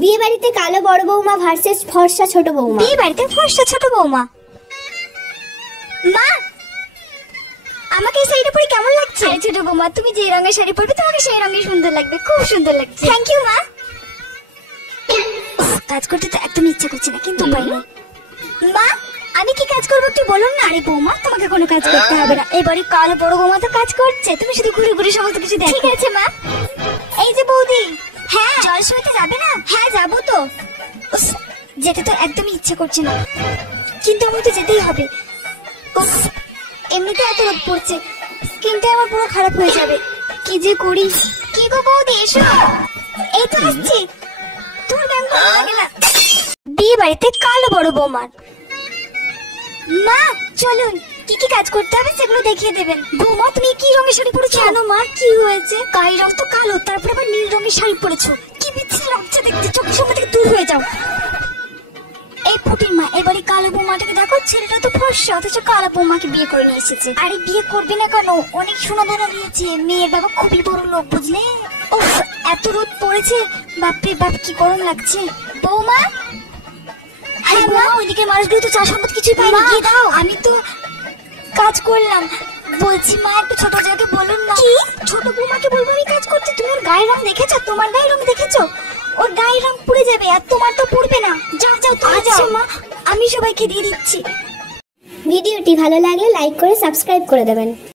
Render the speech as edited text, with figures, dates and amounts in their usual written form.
বিয়ে বাড়িতে কালো বড় বৌমা ভার্সেস ফর্সা ছোট বৌমা। বিয়ে বাড়িতে ফর্সা ছোট বৌমা। মা, আমাকে এই শাড়িটা পরে কেমন লাগছে? আরে ছোট বৌমা, তুমি যে রঙের শাড়ি পরবে তোমাকে সেই রঙের সুন্দর লাগবে, খুব সুন্দর লাগছে। থ্যাংক ইউ মা। কাজ করতে তো একদম ইচ্ছা করছে না, কিন্তু উপায় নেই। মা, আমি কি কাজ করবো একটু বলুন না? আরে বৌমা, তোমাকে কোনো কাজ করতে হবে না, এবারে কালো বড় বৌমা তো কাজ করছে, তুমি শুধু ঘুরে ঘুরে সমস্ত কিছু দেখো। ঠিক আছে মা। এই যে বৌদি, হ্যাঁ জলসইতে যাবে না? হ্যাঁ যাবো তো। যেতে তো একদমই ইচ্ছে করছে না, কিন্তু আমার তো যেতেই হবে। এমনিতে এত রোদ পড়ছে, স্কিনটা আমার পুরো খারাপ হয়ে যাবে, কি যে করি। কি গো বৌদি, এসো। এই তো আসছি। তোর ব্যাংক ভালো লাগে না? বিয়ে বাড়িতে কালো বড় বৌমার। মা চলুন, কি কি কাজ করতে হবে সেগুলো দেখিয়ে দেবেন। বৌমা, তুমি কি রঙের শাড়ি পরেছো? কেন মা, কি হয়েছে? গায়ে রং তো কালো, তারপর আবার নীল রঙের শাড়ি পরেছো, কি বিচ্ছিরি লাগছে দেখতে, চোখের সামনে থেকে দূর হয়ে যাও। এই পুটির মা, এবারে কালো বৌমাটাকে দেখো, ছেলেটা তো ফর্সা, অথচ কালো বৌমাকে বিয়ে করে নিয়ে এসেছে। আরে বিয়ে করবে না কেন, অনেক সোনা দানা দিয়েছে, মেয়ের বাবা খুবই বড় লোক, বুঝলে। ও এত রোদ পড়েছে, বাপরে বাপ কি গরম লাগছে। বৌমা, হ্যাঁ মা, ওইদিকে মানুষগুলো তো চা সম্পদ কিছুই পায়নি, গিয়ে দাও। আমি তো কাজ করলাম, বলছি মা একটু ছোট জায়গাকে বলুন না। কি ছোট বৌমাকে বলবো আমি কাজ করতে? তুমি ওর গায়ের রং দেখেছো? তোমার গায়ের রং দেখেছো? ওর গায়ের রং পুড়ে যাবে, আর তোমার তো পড়বে না। যাও যাও, তুমি যাও মা, আমি সবাইকে দিয়ে দিচ্ছি। ভিডিওটি ভালো লাগলে লাইক করে সাবস্ক্রাইব করে দেবেন।